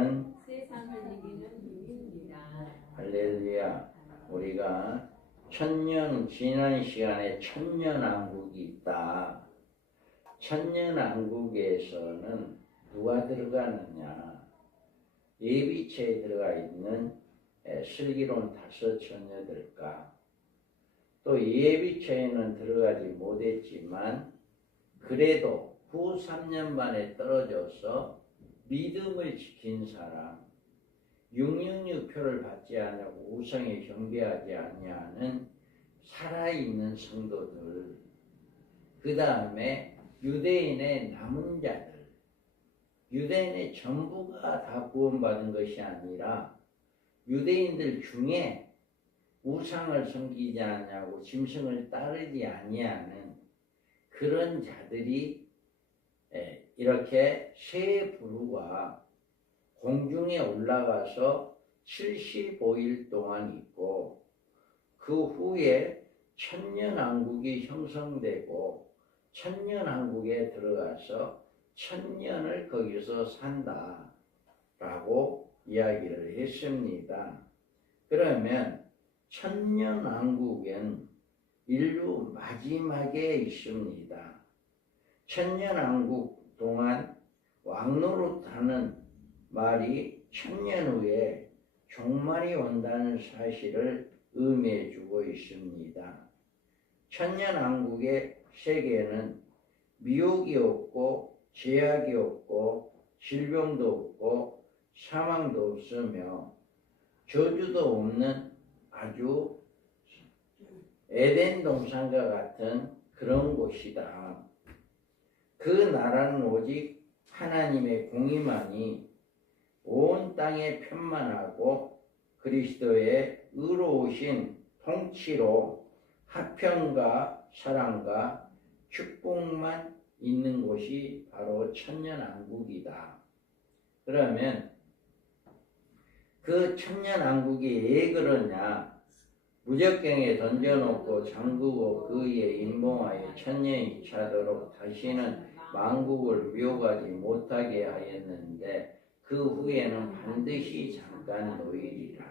우리는 세상을 이기는 힘입니다. 할렐루야. 우리가 지난 시간에 천년왕국이 있다. 천년왕국에서는 누가 들어가느냐? 예비체에 들어가 있는 슬기로운 5 처녀들과 또 예비체에는 들어가지 못했지만 그래도 후 3년 만에 떨어져서 믿음을 지킨 사람, 666표를 받지 않고 우상에 경배하지 아니하는 살아있는 성도들, 그 다음에 유대인의 남은 자들, 유대인의 전부가 다 구원받은 것이 아니라 유대인들 중에 우상을 섬기지 않냐고 짐승을 따르지 아니하는 그런 자들이 이렇게 새 부루가 공중에 올라가서 75일 동안 있고 그 후에 천년왕국이 형성되고 천년왕국에 들어가서 천년을 거기서 산다라고 이야기를 했습니다. 그러면 천년왕국은 인류 마지막에 있습니다. 천년왕국 동안 왕노릇하는 말이 천년 후에 종말이 온다는 사실을 의미해 주고 있습니다. 천년왕국의 세계는 미혹이 없고 제약이 없고 질병도 없고 사망도 없으며 저주도 없는 아주 에덴 동산과 같은 그런 곳이다. 그 나라는 오직 하나님의 공의만이 온 땅에 편만하고 그리스도의 의로우신 통치로 화평과 사랑과 축복만 있는 곳이 바로 천년왕국이다. 그러면 그 천년왕국이 왜 그러냐? 무적경에 던져놓고 잠그고 그 위에 임봉하여 천년이 차도록 다시는 만국을 미혹하지 못하게 하였는데 그 후에는 반드시 잠깐 놓이리라.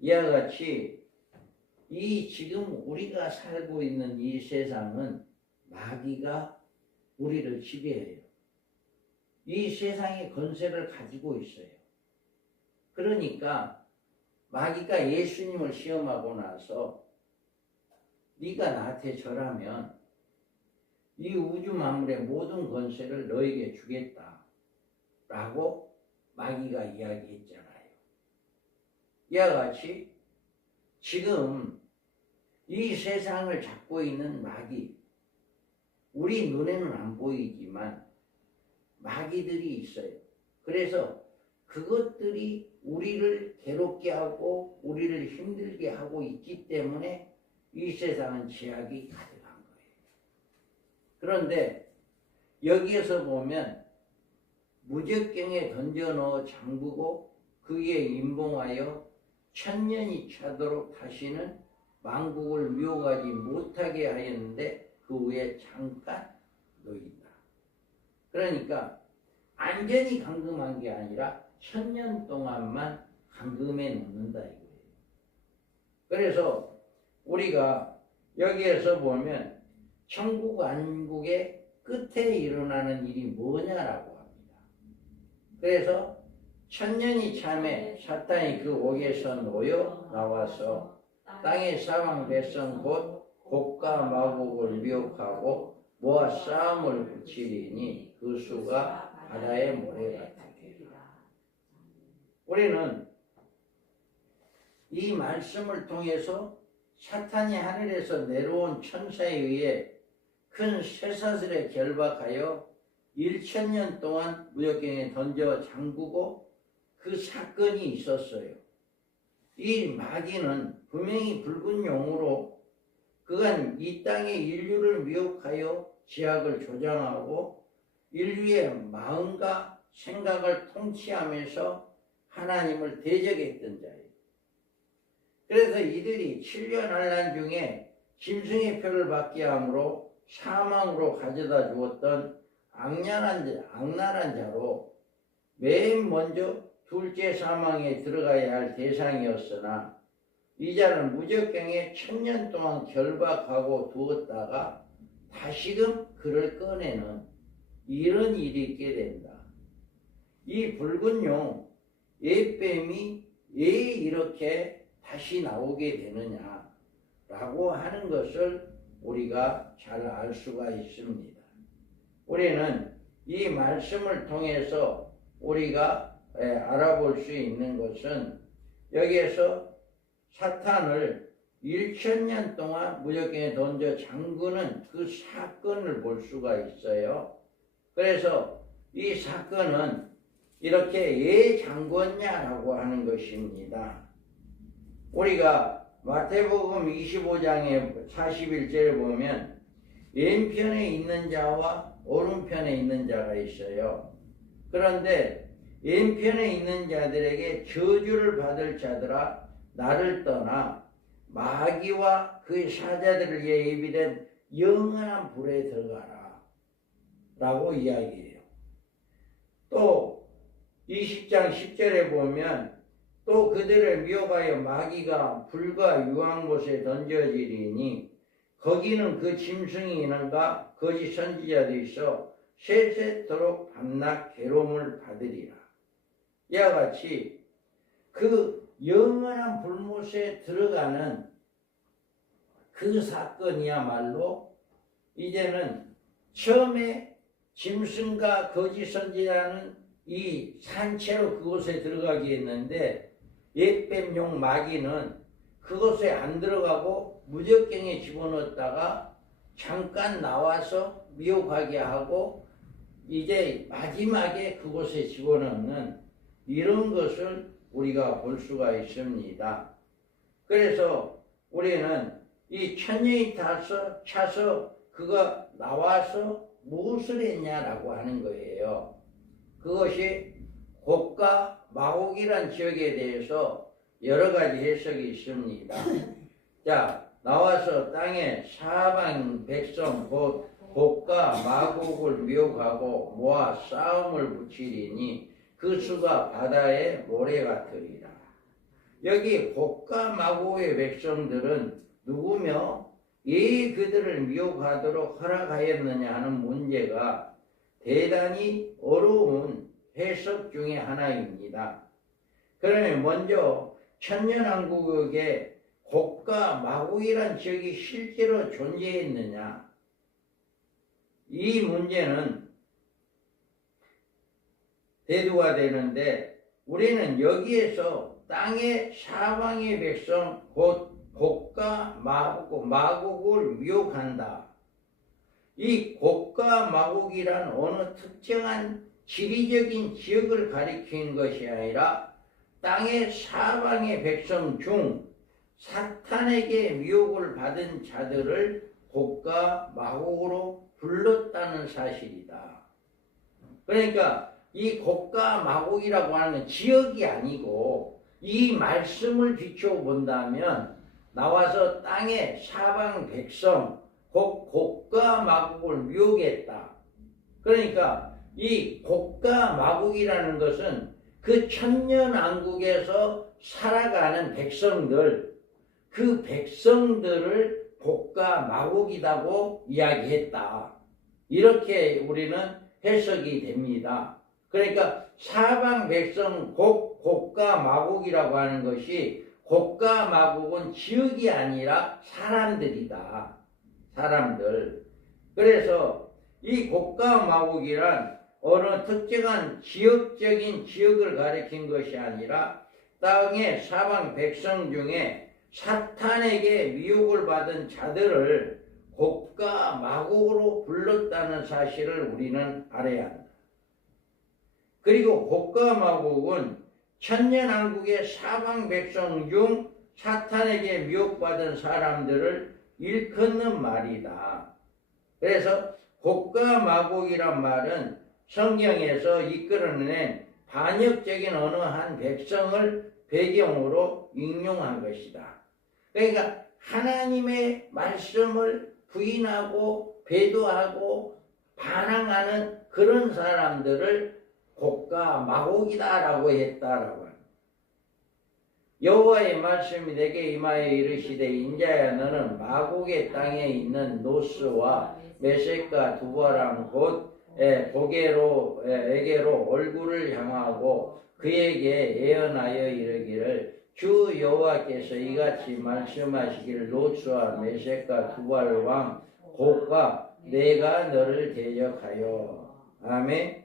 이와 같이 이 지금 우리가 살고 있는 이 세상은 마귀가 우리를 지배해요. 이 세상의 권세를 가지고 있어요. 그러니까 마귀가 예수님을 시험하고 나서 네가 나한테 절하면 이 우주 만물의 모든 권세를 너에게 주겠다 라고 마귀가 이야기했잖아요. 이와 같이 지금 이 세상을 잡고 있는 마귀, 우리 눈에는 안 보이지만 마귀들이 있어요. 그래서 그것들이 우리를 괴롭게 하고 우리를 힘들게 하고 있기 때문에 이 세상은 제약이 가득한 거예요. 그런데 여기에서 보면 무적경에 던져넣어 잠그고 그 위에 임봉하여 천년이 차도록 다시는 만국을 미혹하지 못하게 하였는데 그 후에 잠깐 놓인다. 그러니까 완전히 감금한 게 아니라 천년 동안만 감금해 놓는다 이거예요. 그래서 우리가 여기에서 보면 천국 왕국의 끝에 일어나는 일이 뭐냐라고 합니다. 그래서 천년이 참에 사탄이 그 옥에서 놓여 나와서 땅의 사방 백성 곧 곡과 마곡을 미혹하고 모아 싸움을 붙이리니 그 수가 바다의 모래 같으리라. 우리는 이 말씀을 통해서 사탄이 하늘에서 내려온 천사에 의해 큰 쇠사슬에 결박하여 1000년 동안 무적경에 던져 잠그고 그 사건이 있었어요. 이 마귀는 분명히 붉은 용으로 그간 이 땅의 인류를 미혹하여 제약을 조장하고 인류의 마음과 생각을 통치하면서 하나님을 대적했던 자예요. 그래서 이들이 7년 환난 중에 짐승의 표를 받게 함으로 사망으로 가져다 주었던 악랄한 자로 맨 먼저 둘째 사망에 들어가야 할 대상이었으나 이 자는 무적경에 1000년 동안 결박하고 두었다가 다시금 그를 꺼내는 이런 일이 있게 된다. 이 붉은 용, 옛뱀이 왜 이렇게 다시 나오게 되느냐라고 하는 것을 우리가 잘 알 수가 있습니다. 우리는 이 말씀을 통해서 우리가 알아볼 수 있는 것은 여기에서 사탄을 1000년 동안 무적경에 던져 잠그는 그 사건을 볼 수가 있어요. 그래서 이 사건은 이렇게 왜 잠궜냐라고 하는 것입니다. 우리가 마태복음 25장의 41절을 보면 왼편에 있는 자와 오른편에 있는 자가 있어요. 그런데 왼편에 있는 자들에게 저주를 받을 자들아 나를 떠나 마귀와 그의 사자들을 위해 예비된 영원한 불에 들어가라 라고 이야기해요. 또 20장 10절에 보면 또 그들을 미혹하여 마귀가 불과 유황 못에 던져지리니 거기는 그 짐승이 있는가 거짓 선지자도 있어 세세토록 밤낮 괴로움을 받으리라. 이와 같이 그 영원한 불못에 들어가는 그 사건이야말로 이제는 처음에 짐승과 거짓 선지자는 이 산채로 그곳에 들어가게 했는데 옛뱀용 마귀는 그곳에 안 들어가고 무적경에 집어넣었다가 잠깐 나와서 미혹하게 하고 이제 마지막에 그곳에 집어넣는 이런 것을 우리가 볼 수가 있습니다. 그래서 우리는 이 천년이 차서 그가 나와서 무엇을 했냐라고 하는 거예요. 그것이 곡과 마곡이란 지역에 대해서 여러 가지 해석이 있습니다. 자, 나와서 땅에 사방 백성 곧 곡과 마곡을 미혹하고 모아 싸움을 붙이리니 그 수가 바다의 모래 같으리라. 여기 곡과 마곡의 백성들은 누구며 왜 그들을 미혹하도록 허락하였느냐 하는 문제가 대단히 어려운 해석 중에 하나입니다. 그러면 먼저 천년왕국에 곡과 마곡이란 지역이 실제로 존재했느냐? 이 문제는 대두가 되는데 우리는 여기에서 땅의 사방의 백성 곧 곡과 마곡을 미혹한다. 이 곡과 마곡이란 어느 특정한 지리적인 지역을 가리키는 것이 아니라 땅의 사방의 백성 중 사탄에게 미혹을 받은 자들을 곡과 마곡으로 불렀다는 사실이다. 그러니까 이 곡과 마곡이라고 하는 지역이 아니고 이 말씀을 비추어 본다면 나와서 땅의 사방 백성 곡과 마곡을 미혹했다. 그러니까 이 곡과 마곡이라는 것은 그 천년왕국에서 살아가는 백성들, 그 백성들을 곡과 마곡이라고 이야기했다. 이렇게 우리는 해석이 됩니다. 그러니까 사방 백성 곡과 마곡이라고 하는 것이 곡과 마곡은 지역이 아니라 사람들이다. 사람들. 그래서 이 곡과 마곡이란 어느 특정한 지역적인 지역을 가리킨 것이 아니라 땅의 사방 백성 중에 사탄에게 미혹을 받은 자들을 곡과 마곡으로 불렀다는 사실을 우리는 알아야 한다. 그리고 곡과 마곡은 천년왕국의 사방 백성 중 사탄에게 미혹받은 사람들을 일컫는 말이다. 그래서 곡과 마곡이란 말은 성경에서 이끌어낸 반역적인 어느 한 백성을 배경으로 인용한 것이다. 그러니까 하나님의 말씀을 부인하고 배도하고 반항하는 그런 사람들을 곡과 마곡이다라고 했다라고 합니다. 여호와의 말씀이 내게 임하여 이르시되 인자야 너는 마곡의 땅에 있는 노스와 메섹과 두바람 곧 에게로 얼굴을 향하고 그에게 예언하여 이르기를 주 여호와께서 이같이 말씀하시기를 노스와 메섹과 두발 왕 곡과 내가 너를 대적하여. 아멘.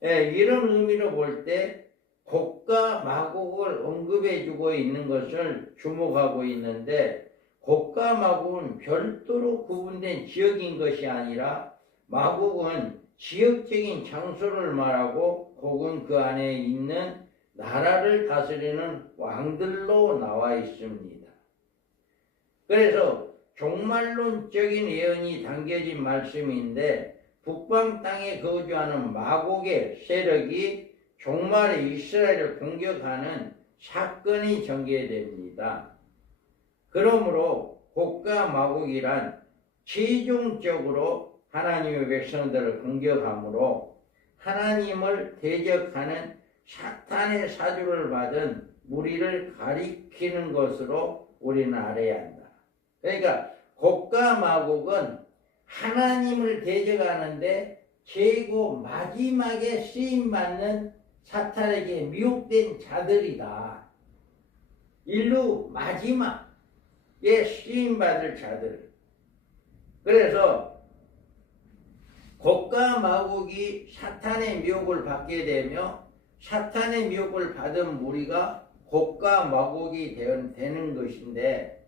이런 의미로 볼 때 곡과 마곡을 언급해 주고 있는 것을 주목하고 있는데, 곡과 마곡은 별도로 구분된 지역인 것이 아니라 마곡은 지역적인 장소를 말하고 곡은 그 안에 있는 나라를 다스리는 왕들로 나와 있습니다. 그래서 종말론적인 예언이 담겨진 말씀인데, 북방 땅에 거주하는 마곡의 세력이 종말에 이스라엘을 공격하는 사건이 전개됩니다. 그러므로 곡과 마곡이란 최종적으로 하나님의 백성들을 공격하므로 하나님을 대적하는 사탄의 사주를 받은 무리를 가리키는 것으로 우리는 알아야 한다. 그러니까 곡과 마곡은 하나님을 대적하는데 최고 마지막에 쓰임받는 사탄에게 미혹된 자들이다. 인류 마지막에 쓰임받을 자들. 그래서 곡과 마곡이 사탄의 미혹을 받게 되며 사탄의 미혹을 받은 무리가 곡과 마곡이 되는 것인데,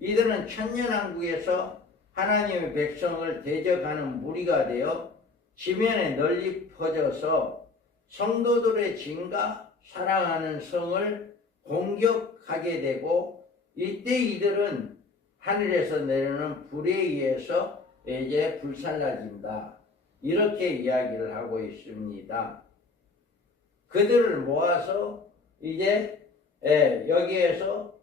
이들은 천년왕국에서 하나님의 백성을 대적하는 무리가 되어 지면에 널리 퍼져서 성도들의 진과 사랑하는 성을 공격하게 되고, 이때 이들은 하늘에서 내려오는 불에 의해서 이제 불살라진다. 이렇게 이야기를 하고 있습니다. 그들을 모아서 이제 여기에서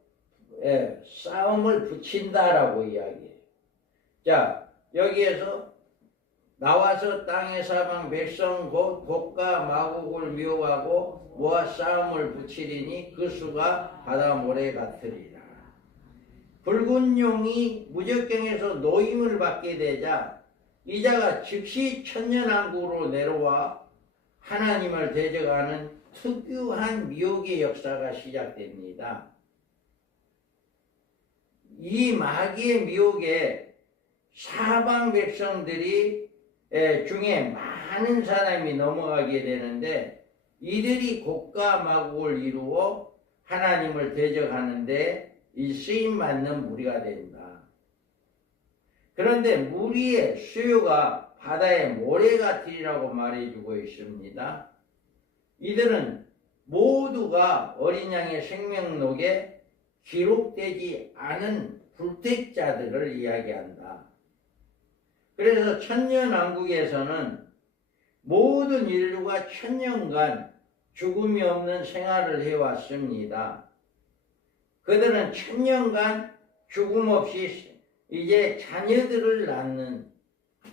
싸움을 붙인다라고 이야기해요. 자, 여기에서 나와서 땅의 사방 백성 곧 곡과 마곡을 미워하고 모아 싸움을 붙이리니 그 수가 바다 모래 같으리라. 붉은 용이 무적경에서 노임을 받게 되자 이자가 즉시 천년왕국으로 내려와 하나님을 대적하는 특유한 미혹의 역사가 시작됩니다. 이 마귀의 미혹에 사방 백성들이 중에 많은 사람이 넘어가게 되는데, 이들이 곡과 마곡을 이루어 하나님을 대적하는데 이 쓰임받는 무리가 된다. 그런데 무리의 수요가 바다의 모래 같으리라고 말해주고 있습니다. 이들은 모두가 어린 양의 생명록에 기록되지 않은 불택자들을 이야기한다. 그래서 천년왕국에서는 모든 인류가 천년간 죽음이 없는 생활을 해왔습니다. 그들은 천년간 죽음 없이 이제 자녀들을 낳는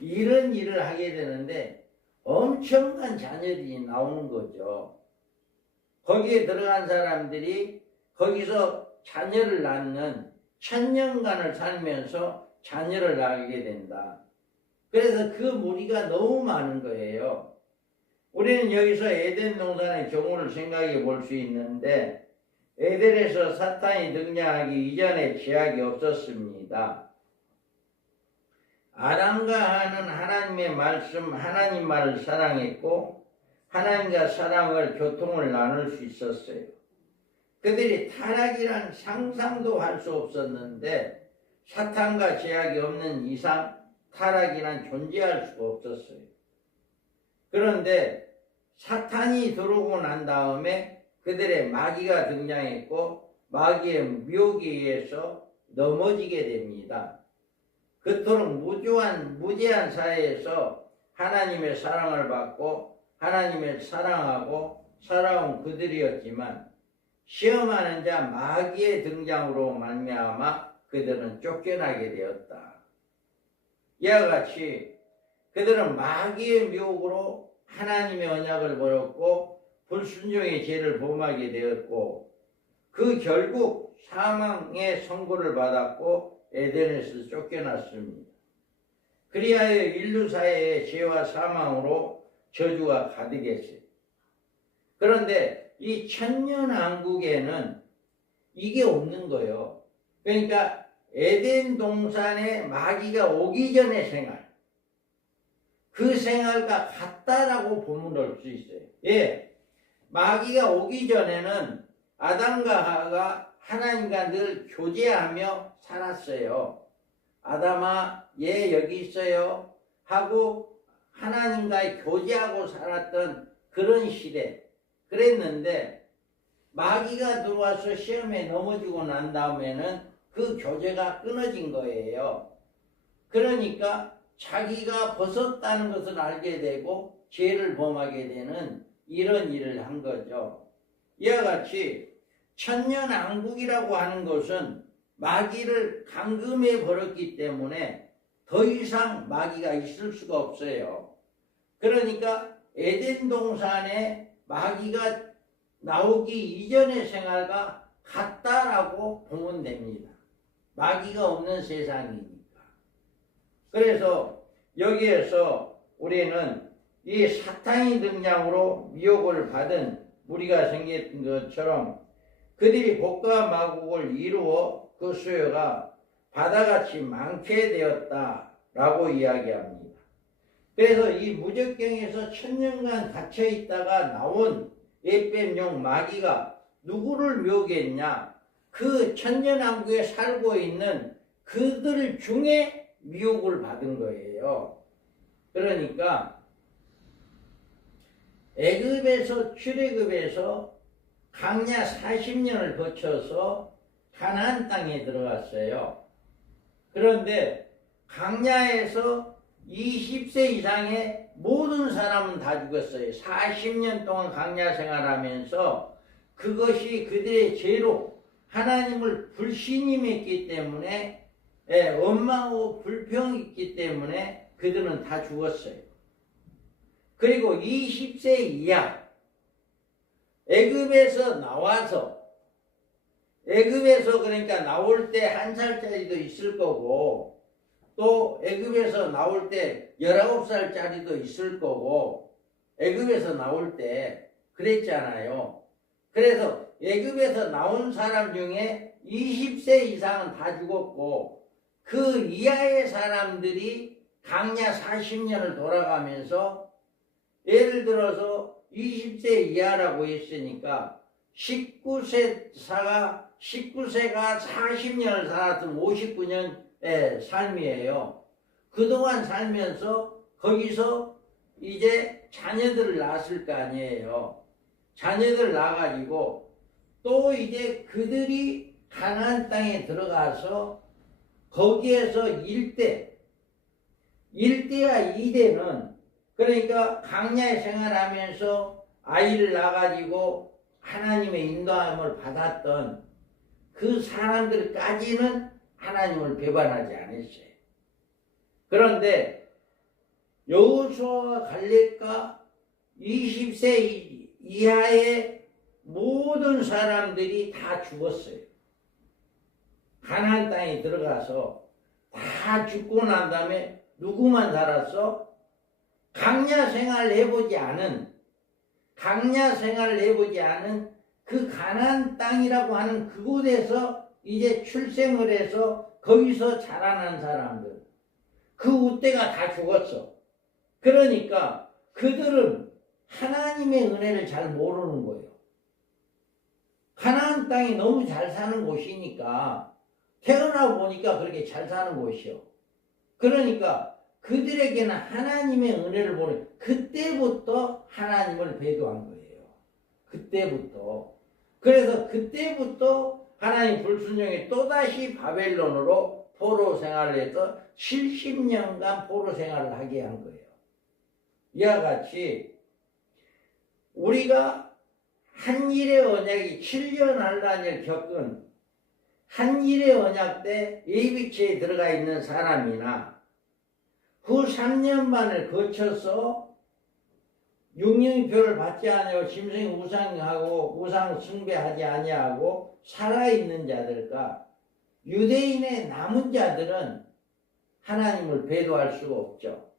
이런 일을 하게 되는데 엄청난 자녀들이 나오는 거죠. 거기에 들어간 사람들이 거기서 자녀를 낳는 천년간을 살면서 자녀를 낳게 된다. 그래서 그 무리가 너무 많은 거예요. 우리는 여기서 에덴 동산의 경우를 생각해 볼 수 있는데, 에덴에서 사탄이 등장하기 이전에 제약이 없었습니다. 아담과 하와는 하나님의 말씀, 하나님 말을 사랑했고 하나님과 사랑을 교통을 나눌 수 있었어요. 그들이 타락이란 상상도 할 수 없었는데 사탄과 제약이 없는 이상 타락이란 존재할 수가 없었어요. 그런데 사탄이 들어오고 난 다음에 그들의 마귀가 등장했고 마귀의 미혹에 의해서 넘어지게 됩니다. 그토록 무제한 사회에서 하나님의 사랑을 받고 하나님을 사랑하고 살아온 그들이었지만 시험하는 자 마귀의 등장으로 말미암아 그들은 쫓겨나게 되었다. 이와 같이 그들은 마귀의 미혹으로 하나님의 언약을 버렸고 불순종의 죄를 범하게 되었고 그 결국 사망의 선고를 받았고 에덴에서 쫓겨났습니다. 그리하여 인류 사회의 죄와 사망으로 저주가 가득했어요. 그런데 이 천년왕국에는 이게 없는 거예요. 그러니까 에덴 동산에 마귀가 오기 전의 생활, 그 생활과 같다라고 보면 올 수 있어요. 예, 마귀가 오기 전에는 아담과 하와가 하나님과 늘 교제하며 살았어요. 아담아, 얘 여기 있어요 하고 하나님과 교제하고 살았던 그런 시대 그랬는데, 마귀가 들어와서 시험에 넘어지고 난 다음에는 그 교제가 끊어진 거예요. 그러니까 자기가 벗었다는 것을 알게 되고 죄를 범하게 되는 이런 일을 한 거죠. 이와 같이 천년왕국이라고 하는 것은 마귀를 감금해 버렸기 때문에 더 이상 마귀가 있을 수가 없어요. 그러니까 에덴 동산에 마귀가 나오기 이전의 생활과 같다라고 보면 됩니다. 마귀가 없는 세상이니까. 그래서 여기에서 우리는 이 사탄의 등장으로 미혹을 받은 무리가 생긴 것처럼 그들이 복과 마국을 이루어 그 수요가 바다같이 많게 되었다라고 이야기합니다. 그래서 이 무적경에서 천년간 갇혀 있다가 나온 에뱀용 마귀가 누구를 미혹했냐? 그 천년왕국에 살고 있는 그들 중에 미혹을 받은 거예요. 그러니까 애굽에서 출애굽에서 광야 40년을 거쳐서 가나안 땅에 들어갔어요. 그런데 광야에서 20세 이상의 모든 사람은 다 죽었어요. 40년 동안 광야 생활하면서 그것이 그들의 죄로 하나님을 불신임했기 때문에, 원망하고 불평이 있기 때문에 그들은 다 죽었어요. 그리고 20세 이하 애굽에서 나와서, 애굽에서 그러니까 나올 때 1살짜리도 있을 거고, 또 애굽에서 나올 때 19살짜리도 있을 거고, 애굽에서 나올 때 그랬잖아요. 그래서 애굽에서 나온 사람 중에 20세 이상은 다 죽었고, 그 이하의 사람들이 광야 40년을 돌아가면서, 예를 들어서 20세 이하라고 했으니까 19세가 40년을 살았으면 59년의 삶이에요. 그동안 살면서 거기서 이제 자녀들을 낳았을 거 아니에요. 자녀들 낳아가지고 또 이제 그들이 가나안 땅에 들어가서 거기에서 1대야 2대는 그러니까 광야에 생활하면서 아이를 낳아가지고 하나님의 인도함을 받았던 그 사람들까지는 하나님을 배반하지 않았어요. 그런데 여호수아와 갈렙과 20세 이하의 모든 사람들이 다 죽었어요. 가나안 땅에 들어가서 다 죽고 난 다음에 누구만 살았어? 광야 생활을 해보지 않은 그 가나안 땅이라고 하는 그곳에서 이제 출생을 해서 거기서 자라난 사람들, 그 우대가 다 죽었어. 그러니까 그들은 하나님의 은혜를 잘 모르는 거예요. 가나안 땅이 너무 잘 사는 곳이니까, 태어나 보니까 그렇게 잘 사는 곳이요. 그러니까 그들에게는 하나님의 은혜를 보는, 그때부터 하나님을 배도한 거예요. 그때부터. 그래서 그때부터 하나님 불순종이 또다시 바벨론으로 포로 생활을 해서 70년간 포로 생활을 하게 한 거예요. 이와 같이 우리가 한일의 언약이 7년 한란을 겪은 한일의 언약 때 예비체에 들어가 있는 사람이나 후 3년 반을 거쳐서 육령의 표를 받지 아니하고 짐승이 우상하고 우상 숭배하지 아니하고 살아있는 자들과 유대인의 남은 자들은 하나님을 배도할 수가 없죠.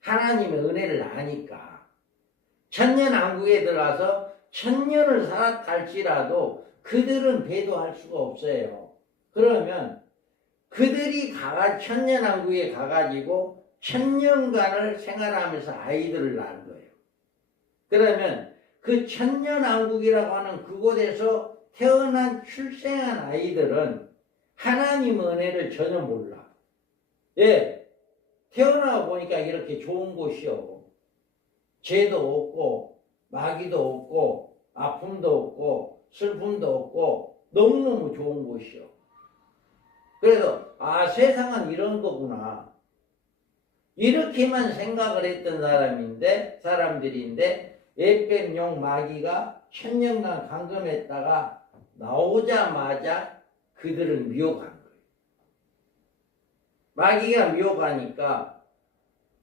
하나님의 은혜를 아니까. 천년왕국에 들어가서 천년을 살았다 할지라도 그들은 배도할 수가 없어요. 그러면 그들이 천년왕국에 가가지고 천년간을 생활하면서 아이들을 낳은 거예요. 그러면 그 천년왕국이라고 하는 그곳에서 태어난 출생한 아이들은 하나님 은혜를 전혀 몰라. 예, 태어나 보니까 이렇게 좋은 곳이요. 죄도 없고 마귀도 없고 아픔도 없고 슬픔도 없고 너무너무 좋은 곳이요. 그래서 세상은 이런 거구나. 이렇게만 생각을 했던 사람들인데 옙뱀용 마귀가 천년간 감금했다가 나오자마자 그들을 미혹한 거예요. 마귀가 미혹하니까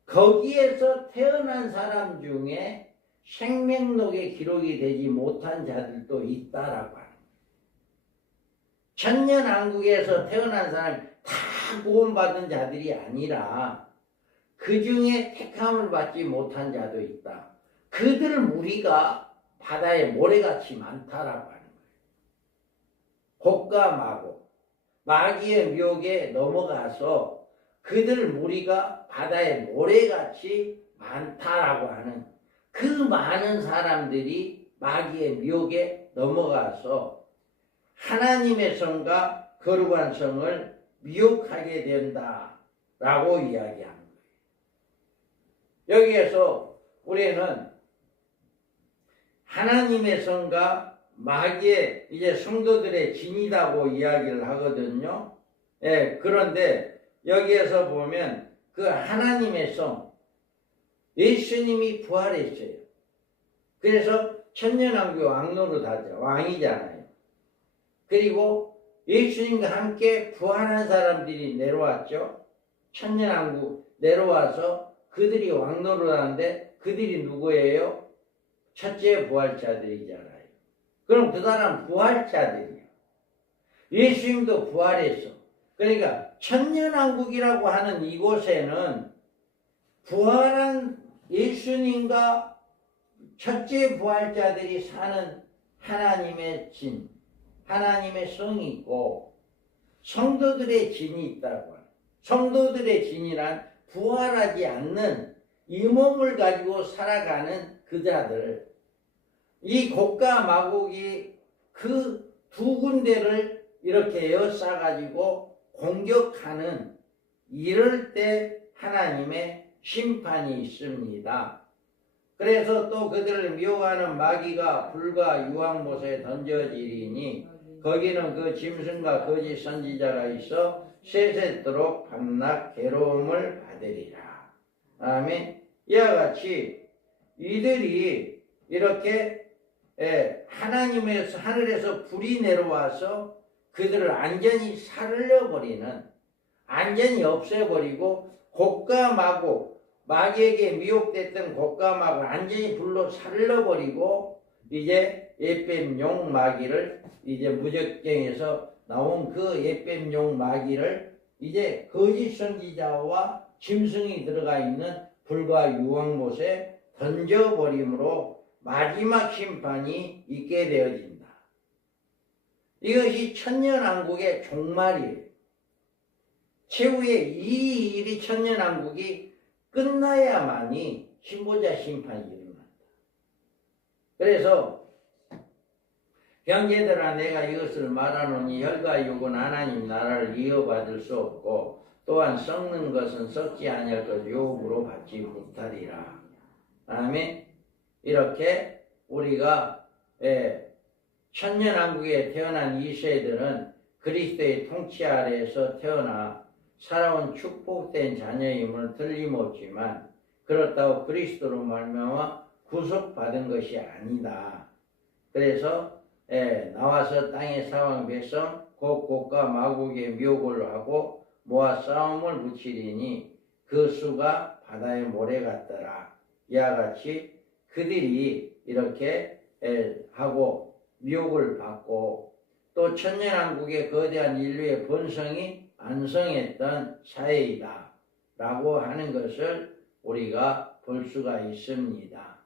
거기에서 태어난 사람 중에 생명록에 기록이 되지 못한 자들도 있다라고 하는 거예요. 천년왕국에서 태어난 사람이 다 구원받은 자들이 아니라 그 중에 택함을 받지 못한 자도 있다. 그들 무리가 바다에 모래같이 많다라고 하는 거예요. 곡과 마곡, 마귀의 미혹에 넘어가서 그들 무리가 바다에 모래같이 많다라고 하는 그 많은 사람들이 마귀의 미혹에 넘어가서 하나님의 성과 거룩한 성을 미혹하게 된다라고 이야기합니다. 여기에서 우리는 하나님의 성과 마귀의 이제 성도들의 진이라고 이야기를 하거든요. 예, 그런데 여기에서 보면 그 하나님의 성, 예수님이 부활했어요. 그래서 천년왕국 왕노릇하죠. 왕이잖아요. 그리고 예수님과 함께 부활한 사람들이 내려왔죠. 천년왕국 내려와서 그들이 왕노릇하는데 그들이 누구예요? 첫째 부활자들이잖아요. 그럼 그 사람 부활자들이에요. 예수님도 부활했어. 그러니까 천년왕국이라고 하는 이곳에는 부활한 예수님과 첫째 부활자들이 사는 하나님의 진, 하나님의 성이 있고 성도들의 진이 있다고 해요. 성도들의 진이란 부활하지 않는 이 몸을 가지고 살아가는 그 자들, 이 곡과 마곡이 그 두 군데를 이렇게 에워싸가지고 공격하는 이럴 때 하나님의 심판이 있습니다. 그래서 또 그들을 미혹하는 마귀가 불과 유황못에 던져지리니 거기는 그 짐승과 거짓 선지자가 있어 세세토록 밤낮 괴로움을 받으리라. 아멘. 이와 같이 이들이 이렇게 하늘에서 불이 내려와서 그들을 완전히 살려버리는, 완전히 없애버리고 곡과 마곡, 마귀에게 미혹됐던 곡과 마곡을 완전히 불로 살려버리고 이제 옙뱀용 마귀를 이제 무적경에서 나온 그 옙뱀용 마귀를 이제 거짓 선지자와 짐승이 들어가 있는 불과 유황못에 던져버림으로 마지막 심판이 있게 되어진다. 이것이 천년왕국의 종말이에요. 최후의 이 일이 천년왕국이 끝나야만이 신보자 심판이 일어난다. 그래서 형제들아 내가 이것을 말하노니 혈과 육은 하나님 나라를 이어받을 수 없고 또한 썩는 것은 썩지 아니할 것 유혹으로 받지 못하리라. 아멘. 이렇게 우리가 천년왕국에 태어난 이 세들은 그리스도의 통치 아래에서 태어나 살아온 축복된 자녀임을 틀림없지만 그렇다고 그리스도로 말미암아 구속받은 것이 아니다. 그래서 나와서 땅의 사왕 백성 곧 곡과 마곡의 미혹을 하고 모아 싸움을 붙이리니 그 수가 바다의 모래 같더라. 이와 같이 그들이 이렇게 하고 미혹을 받고 또 천년왕국의 거대한 인류의 본성이 안성했던 사회이다 라고 하는 것을 우리가 볼 수가 있습니다.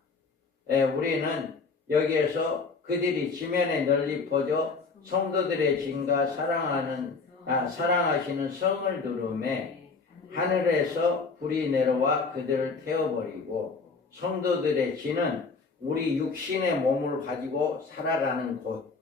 우리는 여기에서 그들이 지면에 널리 퍼져 성도들의 진과 사랑하시는 성을 두름에 하늘에서 불이 내려와 그들을 태워버리고 성도들의 진은 우리 육신의 몸을 가지고 살아가는 곳,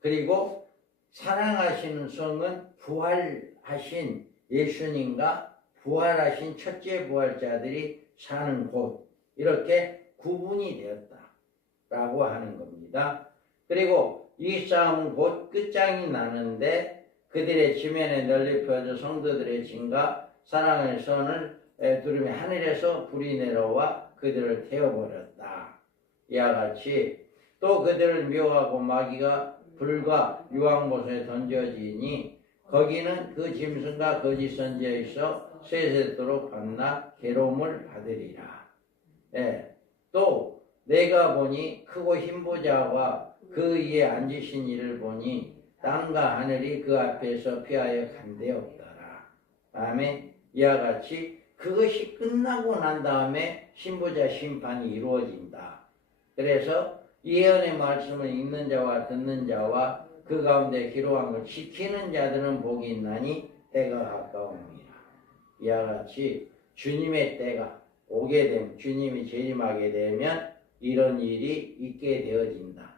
그리고 사랑하시는 성은 부활하신 예수님과 부활하신 첫째 부활자들이 사는 곳, 이렇게 구분이 되었다라고 하는 겁니다. 그리고 이 싸움은 곧 끝장이 나는데 그들의 지면에 널리 펴져 성도들의 진과 사랑의 선을 두르며 하늘에서 불이 내려와 그들을 태워버렸다. 이와 같이 또 그들을 미워하고 마귀가 불과 유황못에 던져지니 거기는 그 짐승과 거짓 선지자에 있어 세세토록 밤낮 괴로움을 받으리라. 또 내가 보니 크고 흰 보좌와 그 위에 앉으신 이를 보니 땅과 하늘이 그 앞에서 피하여 간대었더라. 아멘. 이와 같이 그것이 끝나고 난 다음에 신보자 심판이 이루어진다. 그래서 예언의 말씀을 읽는 자와 듣는 자와 그 가운데 기록한 걸 지키는 자들은 복이 있나니 때가 가까웁니다. 이와 같이 주님의 때가 오게 되면, 주님이 재림하게 되면 이런 일이 있게 되어진다.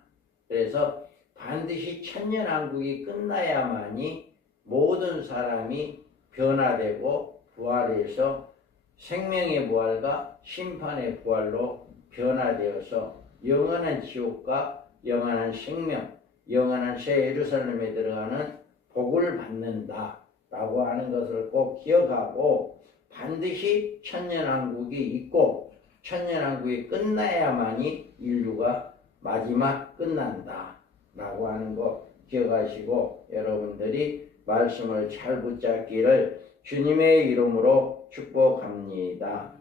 그래서 반드시 천년왕국이 끝나야만이 모든 사람이 변화되고 부활해서 생명의 부활과 심판의 부활로 변화되어서 영원한 지옥과 영원한 생명, 영원한 새 예루살렘에 들어가는 복을 받는다라고 하는 것을 꼭 기억하고 반드시 천년왕국이 있고 천년왕국이 끝나야만이 인류가 마지막 끝난다라고 하는 거 기억하시고 여러분들이 말씀을 잘 붙잡기를 주님의 이름으로 축복합니다.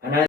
하나님